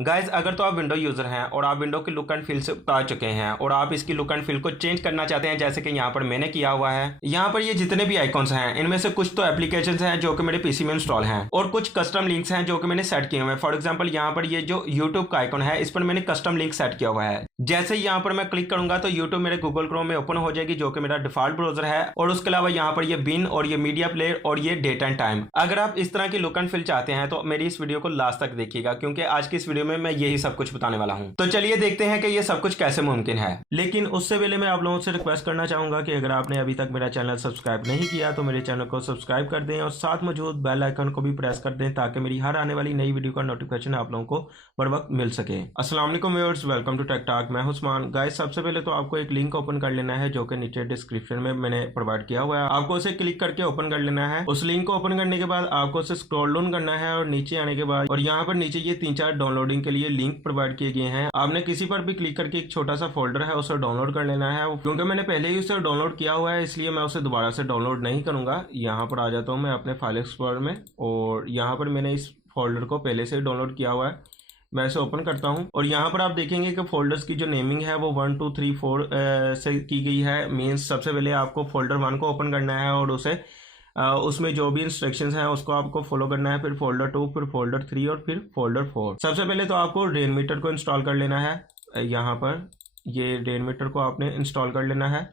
Guys अगर तो आप विंडो यूज़र हैं और आप विंडो की लुक एंड फील से उतार चुके हैं और आप इसकी लुक एंड फील को चेंज करना चाहते हैं, जैसे कि यहाँ पर मैंने किया हुआ है। यहाँ पर ये जितने भी आइकॉन्स हैं इनमें से कुछ तो एप्लीकेशन हैं जो कि मेरे पीसी में इंस्टॉल हैं और कुछ कस्टम लिंक्स हैं जो कि मैंने सेट किए हुए हैं। फॉर एग्जाम्पल यहाँ पर ये जो यूट्यूब का आइकॉन है इस पर मैंने कस्टम लिंक सेट किया हुआ है। जैसे ही यहाँ पर मैं क्लिक करूंगा तो यूट्यूब मेरे गूगल क्रोम में ओपन हो जाएगी, जो कि मेरा डिफॉल्ट ब्राउजर है। और उसके अलावा यहाँ पर ये बिन और ये मीडिया प्लेयर और ये डेट एंड टाइम। अगर आप इस तरह की लुक एंड फील चाहते हैं तो मेरी इस वीडियो को लास्ट तक देखिएगा, क्योंकि आज की इस वीडियो में मैं यही सब कुछ बताने वाला हूं। तो चलिए देखते हैं कि ये सब कुछ कैसे मुमकिन है। लेकिन उससे पहले मैं आप लोगों से रिक्वेस्ट करना चाहूंगा कि अगर आपने अभी तक मेरा चैनल सब्सक्राइब नहीं किया तो मेरे चैनल को सब्सक्राइब कर दें और साथ मौजूद बेल आइकन को भी प्रेस कर दें, ताकि मेरी हर आने वाली नई वीडियो का नोटिफिकेशन आप लोगों को बर वक्त मिल सके। अस्सलाम वालेकुम viewers, welcome to tech talk. मैं उस्मान। गाइस सबसे पहले तो आपको एक लिंक ओपन कर लेना है जो कि नीचे डिस्क्रिप्शन में मैंने प्रोवाइड किया हुआ है। आपको उसे क्लिक करके ओपन कर लेना है। उस लिंक को ओपन करने के बाद आपको उसे स्क्रॉल डाउन करना है और नीचे आने के बाद और यहाँ पर नीचे ये 3-4 डाउनलोडिंग के लिए लिंक प्रोवाइड किए गए हैं। आपने किसी पर भी क्लिक करके एक छोटा सा फोल्डर है उसे डाउनलोड कर लेना है। क्योंकि मैंने पहले ही उसे डाउनलोड किया हुआ है इसलिए मैं उसे दोबारा से डाउनलोड नहीं करूंगा। यहाँ पर आ जाता हूँ मैं अपने फाइल एक्सप्लोरर में और यहाँ पर मैंने इस फोल्डर को पहले से ही डाउनलोड किया हुआ है। मैं इसे ओपन करता हूं और यहाँ पर आप देखेंगे कि फोल्डर्स की जो नेमिंग है वो 1 2 3 4 से की गई है। मीन्स सबसे पहले आपको फोल्डर 1 को ओपन करना है और उसे उसमें जो भी इंस्ट्रक्शंस हैं उसको आपको फॉलो करना है। फिर फोल्डर 2, फिर फोल्डर 3 और फिर फोल्डर 4। सबसे पहले तो आपको रेन मीटर को इंस्टॉल कर लेना है। यहाँ पर ये रेन मीटर को आपने इंस्टॉल कर लेना है।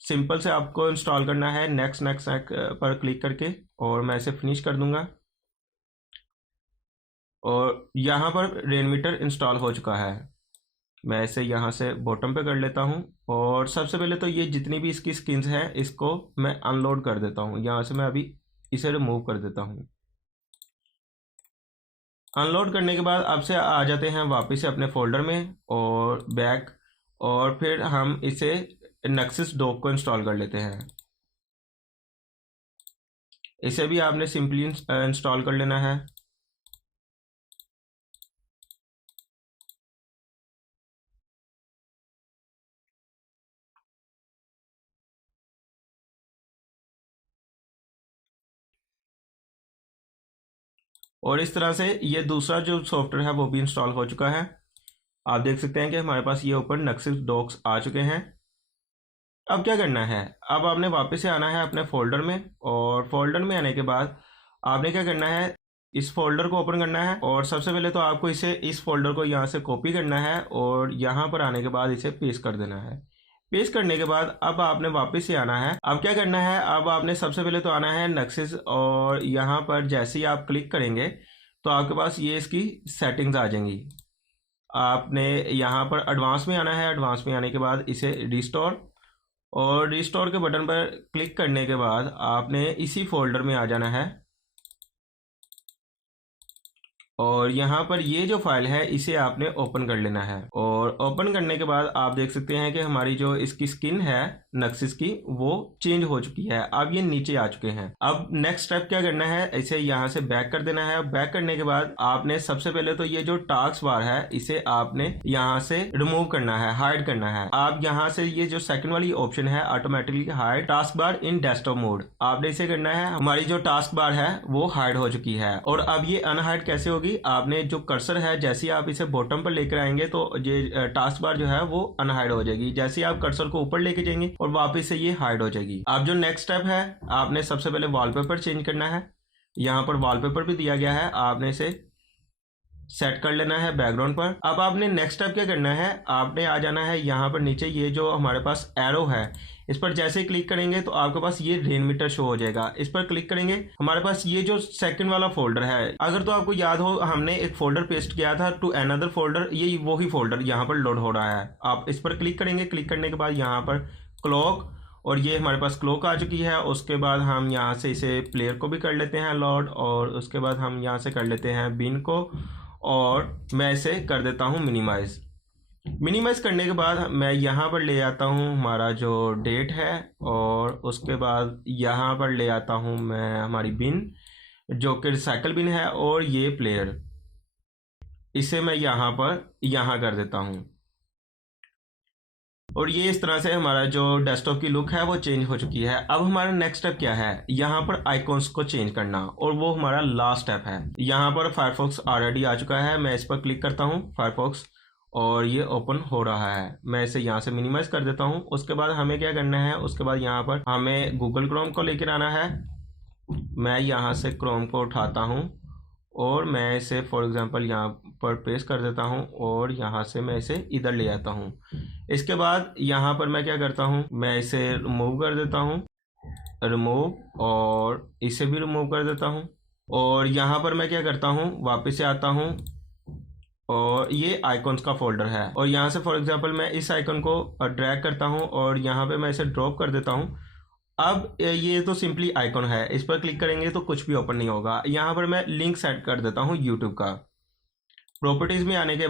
सिंपल से आपको इंस्टॉल करना है। नेक्स्ट नेक्स्ट पर क्लिक करके और मैं इसे फिनिश कर दूंगा और यहाँ पर रेन मीटर इंस्टॉल हो चुका है। मैं इसे यहाँ से बॉटम पे कर लेता हूँ और सबसे पहले तो ये जितनी भी इसकी स्किन्स हैं इसको मैं अनलोड कर देता हूँ। यहाँ से मैं अभी इसे रिमूव कर देता हूँ। अनलोड करने के बाद अब से आ जाते हैं वापस से अपने फोल्डर में और बैक, और फिर हम इसे नेक्सस डॉक को इंस्टॉल कर लेते हैं। इसे भी आपने सिंपली इंस्टॉल कर लेना है। और इस तरह से ये दूसरा जो सॉफ्टवेयर है वो भी इंस्टॉल हो चुका है। आप देख सकते हैं कि हमारे पास ये ऊपर नेक्सस डॉक्स आ चुके हैं। अब क्या करना है, अब आपने वापस से आना है अपने फोल्डर में और फोल्डर में आने के बाद आपने क्या करना है, इस फोल्डर को ओपन करना है और सबसे पहले तो आपको इस फोल्डर को यहाँ से कॉपी करना है और यहाँ पर आने के बाद इसे पेस्ट कर देना है। पेस्ट करने के बाद अब आपने वापस से आना है। अब क्या करना है, अब आपने सबसे पहले तो आना है नेक्सस और यहाँ पर जैसे ही आप क्लिक करेंगे तो आपके पास ये इसकी सेटिंग्स आ जाएंगी। आपने यहाँ पर एडवांस में आना है। एडवांस में आने के बाद इसे रिस्टोर और रिस्टोर के बटन पर क्लिक करने के बाद आपने इसी फोल्डर में आ जाना है और यहाँ पर ये जो फाइल है इसे आपने ओपन कर लेना है। और ओपन करने के बाद आप देख सकते हैं कि हमारी जो इसकी स्किन है नेक्सस की वो चेंज हो चुकी है। अब ये नीचे आ चुके हैं। अब नेक्स्ट स्टेप क्या करना है, इसे यहाँ से बैक कर देना है। बैक करने के बाद आपने सबसे पहले तो ये जो टास्क बार है इसे आपने यहाँ से रिमूव करना है, हाइड करना है। आप यहाँ से ये जो सेकंड वाली ऑप्शन है ऑटोमेटिकली हाइड टास्क बार इन डेस्कटॉप मोड, आपने इसे करना है। हमारी जो टास्क बार है वो हाइड हो चुकी है। और अब ये अनहाइड कैसे होगी, आपने जो कर्सर है जैसे ही आप इसे बॉटम पर लेकर आएंगे तो ये टास्क बार जो है वो अनहाइड हो जाएगी। जैसे ही आप कर्सर को ऊपर लेके जाएंगे और वापस से ये हाइड हो जाएगी। अब जो नेक्स्ट स्टेप है, आपने सबसे पहले वॉलपेपर चेंज करना है। यहाँ पर वॉलपेपर भी दिया गया है, आपने इसे सेट कर लेना है बैकग्राउंड पर। अब आपने नेक्स्ट स्टेप क्या करना है, आपने आ जाना है यहाँ पर नीचे ये जो हमारे पास एरो है इस पर जैसे ही क्लिक करेंगे तो आपके पास ये रेन मीटर शो हो जाएगा। इस पर क्लिक करेंगे, हमारे पास ये जो सेकंड वाला फोल्डर है, अगर तो आपको याद हो हमने एक फोल्डर पेस्ट किया था टू अनदर फोल्डर, ये वही फोल्डर यहाँ पर लोड हो रहा है। आप इस पर क्लिक करेंगे। क्लिक करने के बाद यहाँ पर क्लॉक, और ये हमारे पास क्लॉक आ चुकी है। उसके बाद हम यहाँ से इसे प्लेयर को भी कर लेते हैं लोड और उसके बाद हम यहाँ से कर लेते हैं बिन को और मैं इसे कर देता हूँ मिनिमाइज। मिनिमाइज करने के बाद मैं यहाँ पर ले आता हूँ हमारा जो डेट है और उसके बाद यहाँ पर ले आता हूँ मैं हमारी बिन जो कि रिसाइकल बिन है और ये प्लेयर, इसे मैं यहाँ पर यहाँ कर देता हूँ। और ये इस तरह से हमारा जो डेस्कटॉप की लुक है वो चेंज हो चुकी है। अब हमारा नेक्स्ट स्टेप क्या है, यहाँ पर आइकॉन्स को चेंज करना, और वो हमारा लास्ट स्टेप है। यहाँ पर फायरफॉक्स ऑलरेडी आ चुका है, मैं इस पर क्लिक करता हूँ फायरफॉक्स, और ये ओपन हो रहा है। मैं इसे यहाँ से मिनिमाइज कर देता हूँ। उसके बाद हमें क्या करना है, उसके बाद यहाँ पर हमें गूगल क्रोम को लेकर आना है। मैं यहाँ से क्रोम को उठाता हूँ और मैं इसे फॉर एग्जांपल यहाँ पर पेस्ट कर देता हूँ, और यहाँ से मैं इसे इधर ले आता हूँ। इसके बाद यहाँ पर मैं क्या करता हूँ, मैं इसे रिमूव कर देता हूँ, रिमूव, और इसे भी रिमूव कर देता हूँ। और यहाँ पर मैं क्या करता हूँ, वापस से आता हूँ, और ये आइकॉन्स का फोल्डर है, और यहाँ से फॉर एग्जांपल मैं इस आइकन को ड्रैग करता हूँ और यहाँ पे मैं इसे ड्रॉप कर देता हूँ। अब ये तो सिंपली आइकॉन है, इस पर क्लिक करेंगे तो कुछ भी ओपन नहीं होगा। यहाँ पर मैं लिंक सेट कर देता हूँ यूट्यूब का। प्रॉपर्टीज में आने के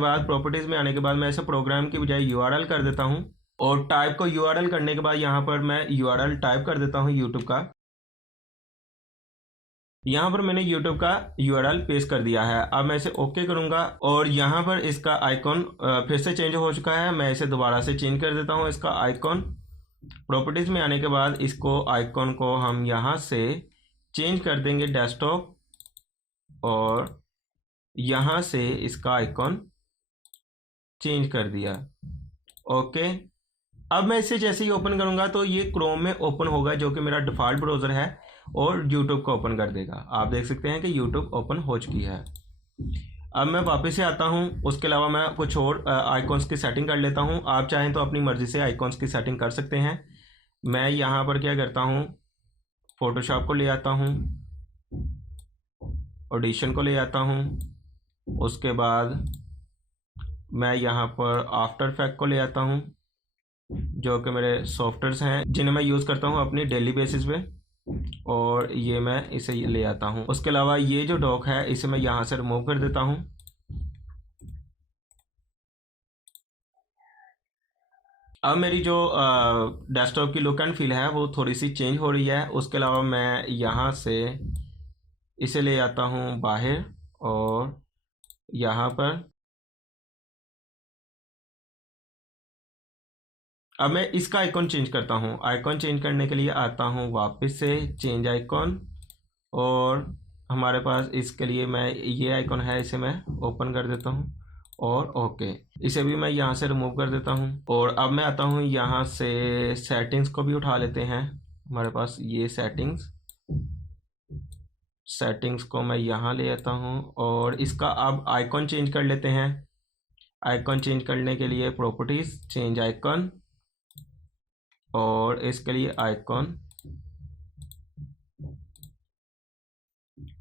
बाद मैं इसे प्रोग्राम की बजाय यूआरएल कर देता हूँ, और टाइप को यूआरएल करने के बाद यहाँ पर मैं यूआरएल टाइप कर देता हूँ यूट्यूब का। यहाँ पर मैंने YouTube का URL पेस्ट कर दिया है। अब मैं इसे ओके करूँगा, और यहाँ पर इसका आइकॉन फिर से चेंज हो चुका है। मैं इसे दोबारा से चेंज कर देता हूँ, इसका आइकॉन। प्रॉपर्टीज़ में आने के बाद इसको आइकॉन को हम यहाँ से चेंज कर देंगे डेस्कटॉप, और यहाँ से इसका आइकॉन चेंज कर दिया। ओके, अब मैं इसे जैसे ही ओपन करूँगा तो ये क्रोम में ओपन होगा, जो कि मेरा डिफ़ॉल्ट ब्राउज़र है, और YouTube को ओपन कर देगा। आप देख सकते हैं कि YouTube ओपन हो चुकी है। अब मैं वापस से आता हूं, उसके अलावा मैं कुछ और आइकॉन्स की सेटिंग कर लेता हूं। आप चाहें तो अपनी मर्ज़ी से आइकॉन्स की सेटिंग कर सकते हैं। मैं यहां पर क्या करता हूं, फोटोशॉप को ले आता हूं, ऑडिशन को ले आता हूं, उसके बाद मैं यहां पर आफ्टर इफेक्ट को ले आता हूं, जो कि मेरे सॉफ्टवेयर्स हैं जिन्हें मैं यूज़ करता हूं अपनी डेली बेसिस पे, और ये मैं इसे ले आता हूँ। उसके अलावा ये जो डॉक है इसे मैं यहाँ से रिमूव कर देता हूँ। अब मेरी जो डेस्कटॉप की लुक एंड फील है वो थोड़ी सी चेंज हो रही है। उसके अलावा मैं यहाँ से इसे ले आता हूँ बाहर, और यहाँ पर अब मैं इसका आइकॉन चेंज करता हूँ। आइकॉन चेंज करने के लिए आता हूँ वापस से चेंज आइकॉन, और हमारे पास इसके लिए मैं ये आइकॉन है, इसे मैं ओपन कर देता हूँ, और ओके, इसे भी मैं यहाँ से रिमूव कर देता हूँ। और अब मैं आता हूँ यहाँ से सेटिंग्स को भी उठा लेते हैं। हमारे पास ये सेटिंग्स को मैं यहाँ ले आता हूँ, और इसका अब आइकॉन चेंज कर लेते हैं। आइकॉन चेंज करने के लिए प्रॉपर्टीज, चेंज आइकॉन, और इसके लिए आइकॉन,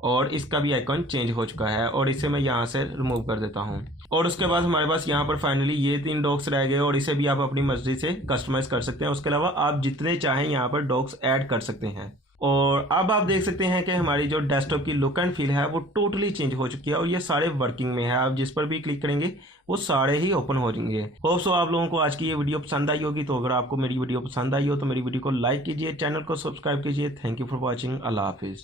और इसका भी आइकॉन चेंज हो चुका है, और इसे मैं यहाँ से रिमूव कर देता हूँ। और उसके बाद हमारे पास यहाँ पर फाइनली ये 3 डॉक्स रह गए, और इसे भी आप अपनी मर्जी से कस्टमाइज कर सकते हैं। उसके अलावा आप जितने चाहें यहाँ पर डॉक्स ऐड कर सकते हैं। और अब आप देख सकते हैं कि हमारी जो डेस्कटॉप की लुक एंड फील है वो टोटली चेंज हो चुकी है, और ये सारे वर्किंग में है। आप जिस पर भी क्लिक करेंगे वो सारे ही ओपन हो जाएंगे। होप सो आप लोगों को आज की ये वीडियो पसंद आई होगी। तो अगर आपको मेरी वीडियो पसंद आई हो तो मेरी वीडियो को लाइक कीजिए, चैनल को सब्सक्राइब कीजिए। Thank you for watching. अल्लाह हाफिज़।